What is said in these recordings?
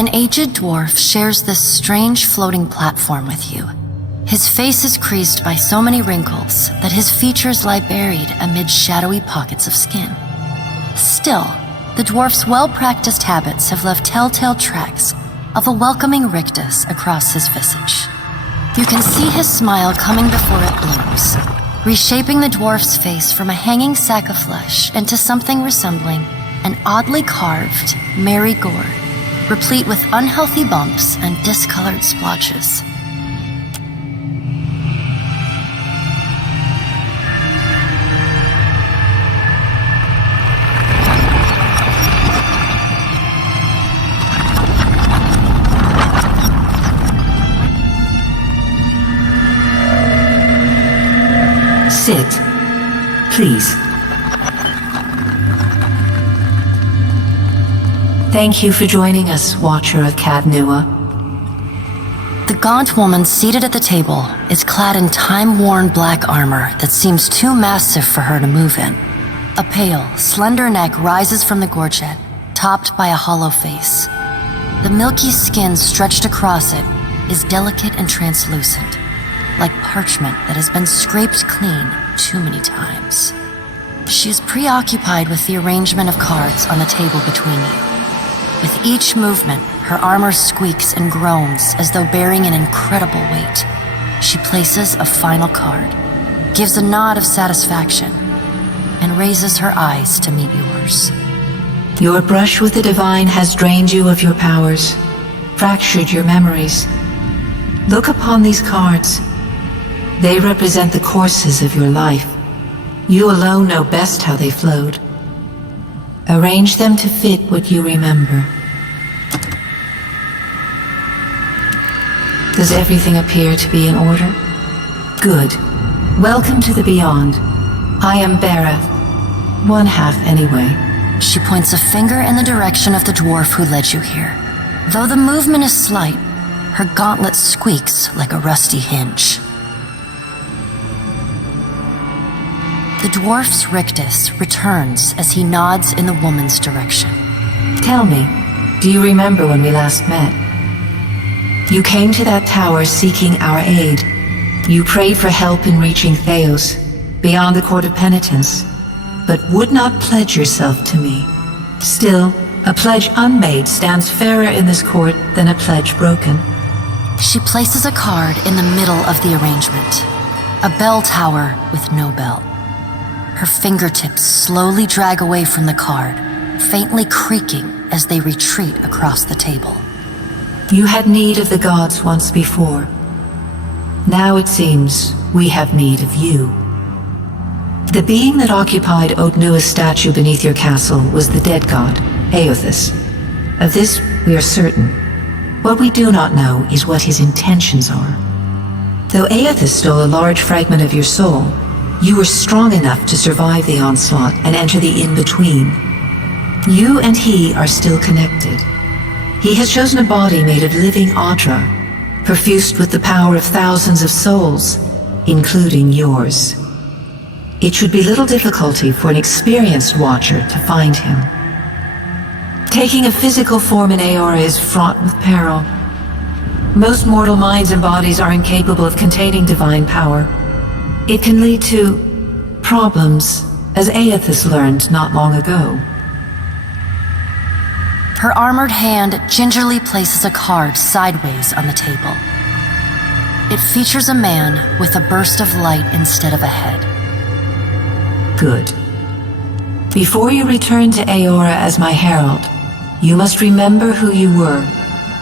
An aged dwarf shares this strange floating platform with you. His face is creased by so many wrinkles that his features lie buried amid shadowy pockets of skin. Still, the dwarf's well-practiced habits have left telltale tracks of a welcoming rictus across his visage. You can see his smile coming before it blooms, reshaping the dwarf's face from a hanging sack of flesh into something resembling an oddly carved, merry gourd, replete with unhealthy bumps and discolored splotches. Sit, please. Thank you for joining us, Watcher of Cadnua. The gaunt woman seated at the table is clad in time-worn black armor that seems too massive for her to move in. A pale, slender neck rises from the gorget, topped by a hollow face. The milky skin stretched across it is delicate and translucent, like parchment that has been scraped clean too many times. She is preoccupied with the arrangement of cards on the table between you. With each movement, her armor squeaks and groans as though bearing an incredible weight. She places a final card, gives a nod of satisfaction, and raises her eyes to meet yours. Your brush with the divine has drained you of your powers, fractured your memories. Look upon these cards. They represent the courses of your life. You alone know best how they flowed. Arrange them to fit what you remember. Does everything appear to be in order? Good. Welcome to the Beyond. I am Berath. One half, anyway. She points a finger in the direction of the dwarf who led you here. Though the movement is slight, her gauntlet squeaks like a rusty hinge. The dwarf's rictus returns as he nods in the woman's direction. Tell me, do you remember when we last met? You came to that tower seeking our aid. You prayed for help in reaching Theos, beyond the Court of Penitence, but would not pledge yourself to me. Still, a pledge unmade stands fairer in this court than a pledge broken. She places a card in the middle of the arrangement. A bell tower with no bell. Her fingertips slowly drag away from the card, faintly creaking as they retreat across the table. You had need of the gods once before. Now it seems we have need of you. The being that occupied Otnua's statue beneath your castle was the dead god, Aothus. Of this we are certain. What we do not know is what his intentions are. Though Aothus stole a large fragment of your soul, you were strong enough to survive the onslaught and enter the in-between. You and he are still connected. He has chosen a body made of living Audra, perfused with the power of thousands of souls, including yours. It should be little difficulty for an experienced watcher to find him. Taking a physical form in Aora is fraught with peril. Most mortal minds and bodies are incapable of containing divine power. It can lead to problems, as Aothus learned not long ago. Her armored hand gingerly places a card sideways on the table. It features a man with a burst of light instead of a head. Good. Before you return to Aora as my herald, you must remember who you were,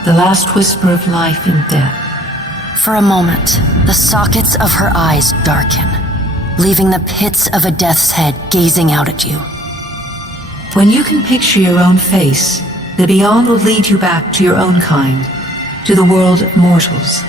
the last whisper of life in death. For a moment, the sockets of her eyes darken, leaving the pits of a death's head gazing out at you. When you can picture your own face, the Beyond will lead you back to your own kind, to the world of mortals.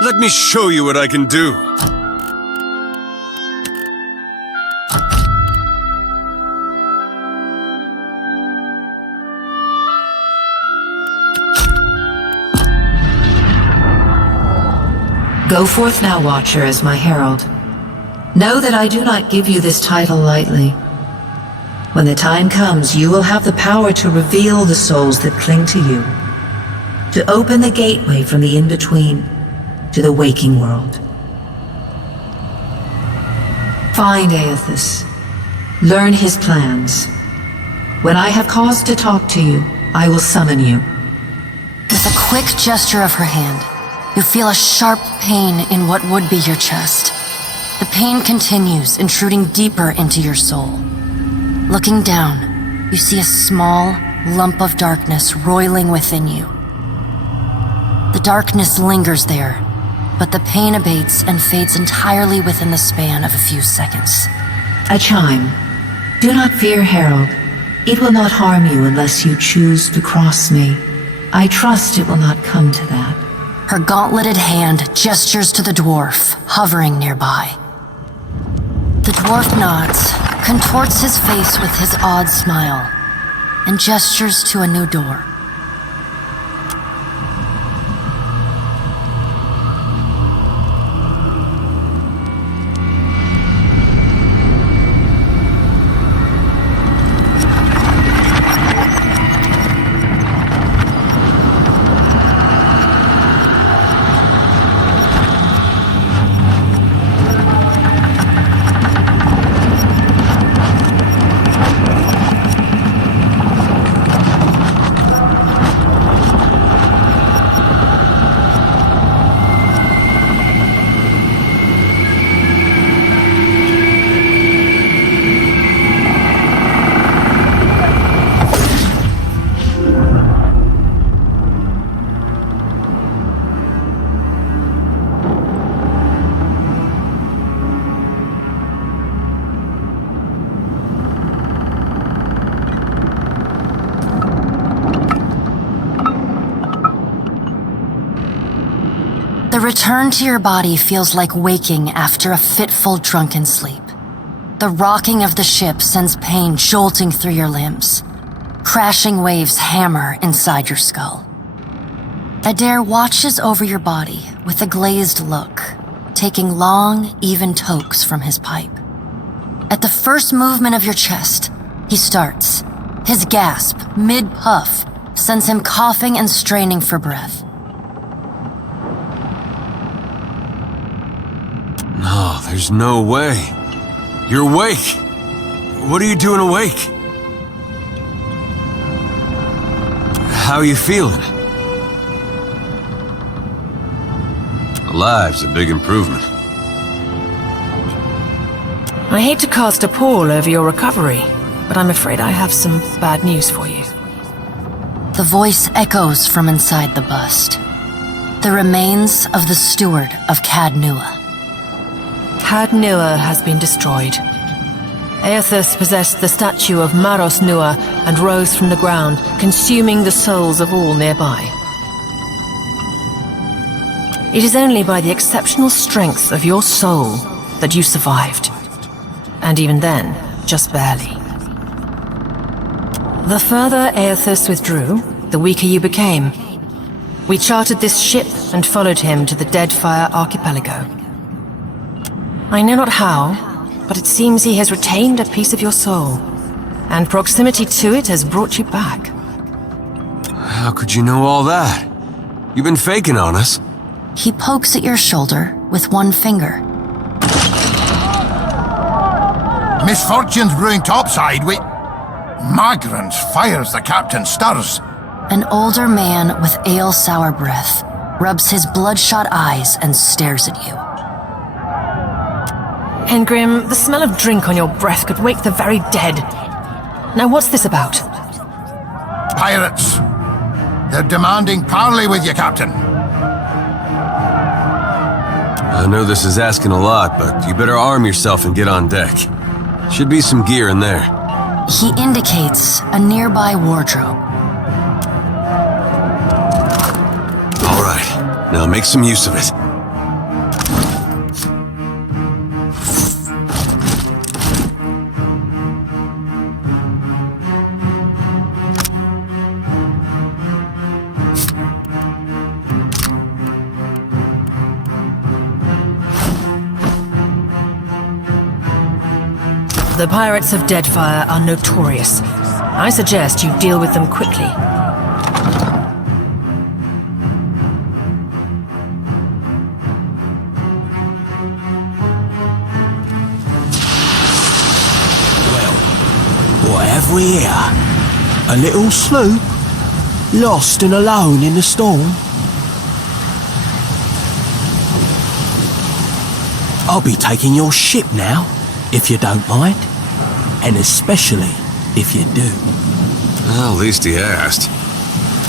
Let me show you what I can do. Go forth now, Watcher, as my herald. Know that I do not give you this title lightly. When the time comes, you will have the power to reveal the souls that cling to you, to open the gateway from the in-between to the waking world. Find Aethys. Learn his plans. When I have cause to talk to you, I will summon you. With a quick gesture of her hand, you feel a sharp pain in what would be your chest. The pain continues, intruding deeper into your soul. Looking down, you see a small lump of darkness roiling within you. The darkness lingers there, but the pain abates and fades entirely within the span of a few seconds. A chime. Do not fear, Herald. It will not harm you unless you choose to cross me. I trust it will not come to that. Her gauntleted hand gestures to the dwarf, hovering nearby. The dwarf nods, contorts his face with his odd smile, and gestures to a new door. The return to your body feels like waking after a fitful drunken sleep. The rocking of the ship sends pain jolting through your limbs. Crashing waves hammer inside your skull. Adair watches over your body with a glazed look, taking long, even tokes from his pipe. At the first movement of your chest, he starts. His gasp, mid-puff, sends him coughing and straining for breath. No, there's no way. You're awake. What are you doing awake? How are you feeling? Alive's a big improvement. I hate to cast a pall over your recovery, but I'm afraid I have some bad news for you. The voice echoes from inside the bust. The remains of the steward of Cad Nua. Cad Nua has been destroyed. Aethys possessed the statue of Maros Nua and rose from the ground, consuming the souls of all nearby. It is only by the exceptional strength of your soul that you survived. And even then, just barely. The further Aethys withdrew, the weaker you became. We chartered this ship and followed him to the Deadfire archipelago. I know not how, but it seems he has retained a piece of your soul, and proximity to it has brought you back. How could you know all that? You've been faking on us. He pokes at your shoulder with one finger. Misfortune's brewing topside. Magrans fires the captain stirs. An older man with ale sour breath rubs his bloodshot eyes and stares at you. Hengrim, the smell of drink on your breath could wake the very dead. Now what's this about? Pirates. They're demanding parley with you, Captain. I know this is asking a lot, but you better arm yourself and get on deck. Should be some gear in there. He indicates a nearby wardrobe. All right, now make some use of it. The pirates of Deadfire are notorious. I suggest you deal with them quickly. What have we here? A little sloop? Lost and alone in the storm? I'll be taking your ship now, if you don't mind. And especially if you do. Well, at least he asked.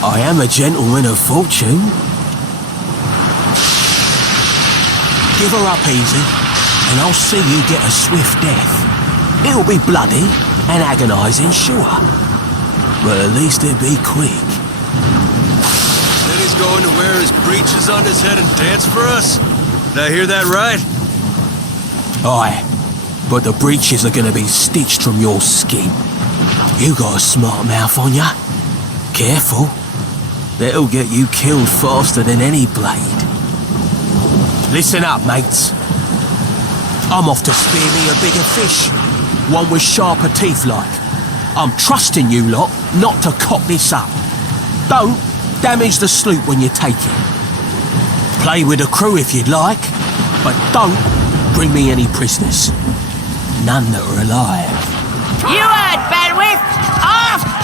I am a gentleman of fortune. Give her up easy, and I'll see you get a swift death. It'll be bloody and agonising, sure. But at least it'll be quick. Then he's going to wear his breeches on his head and dance for us? Did I hear that right? Aye, but the breeches are gonna be stitched from your skin. You got a smart mouth on ya. Careful. That'll get you killed faster than any blade. Listen up, mates. I'm off to spear me a bigger fish. One with sharper teeth like. I'm trusting you lot not to cock this up. Don't damage the sloop when you take it. Play with the crew if you'd like, but don't bring me any prisoners. None that are alive. You heard, Bandwidth! Off!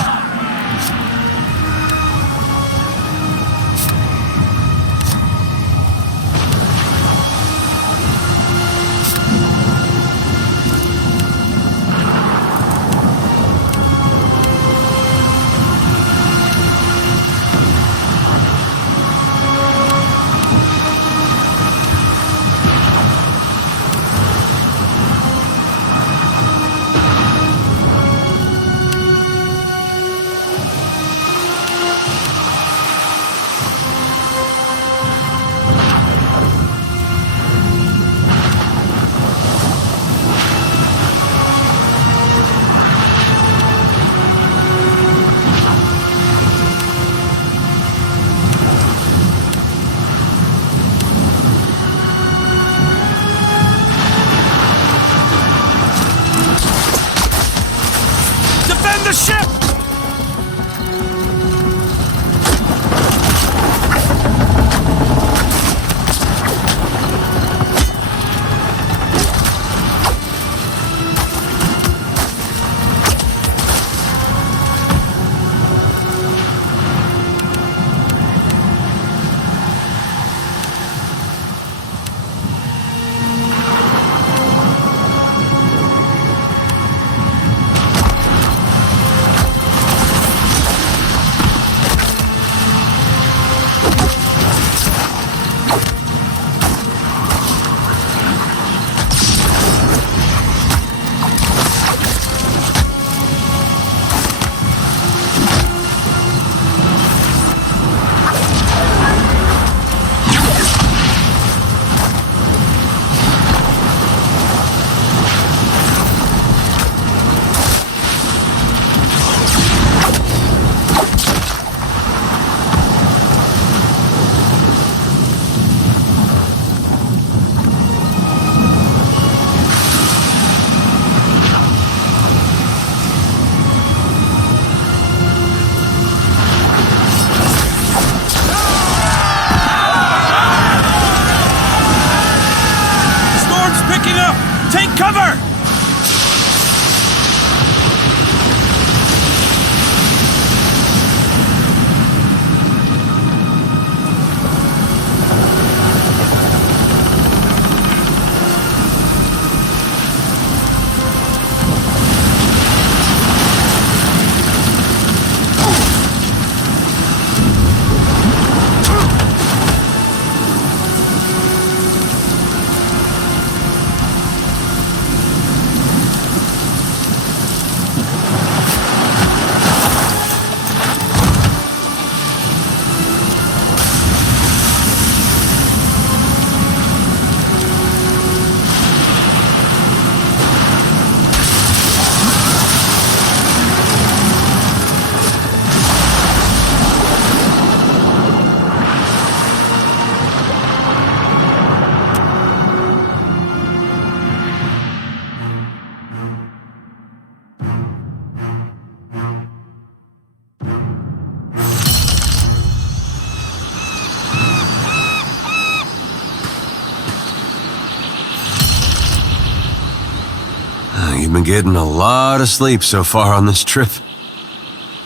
You've been getting a lot of sleep so far on this trip.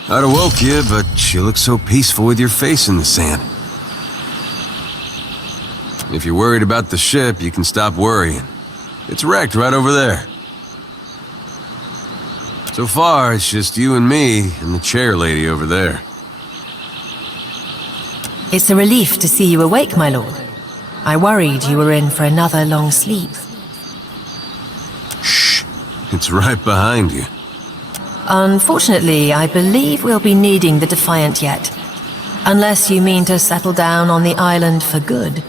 I'd have woke you, but you look so peaceful with your face in the sand. If you're worried about the ship, you can stop worrying. It's wrecked right over there. So far, it's just you and me and the chair lady over there. It's a relief to see you awake, my lord. I worried you were in for another long sleep. Shh. It's right behind you. Unfortunately, I believe we'll be needing the Defiant yet. Unless you mean to settle down on the island for good.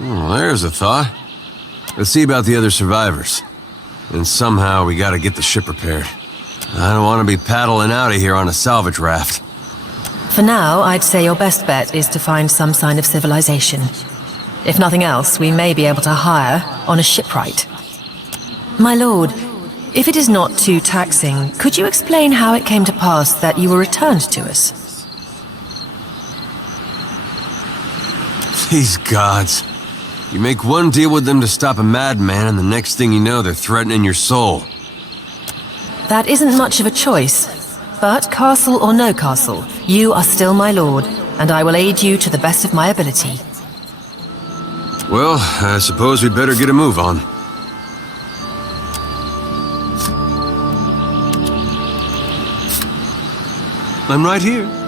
Oh, there's a thought. Let's see about the other survivors. And somehow we gotta get the ship repaired. I don't want to be paddling out of here on a salvage raft. For now, I'd say your best bet is to find some sign of civilization. If nothing else, we may be able to hire on a shipwright. My lord, if it is not too taxing, could you explain how it came to pass that you were returned to us? These gods. You make one deal with them to stop a madman, and the next thing you know, they're threatening your soul. That isn't much of a choice. But castle or no castle, you are still my lord, and I will aid you to the best of my ability. Well, I suppose we'd better get a move on. I'm right here.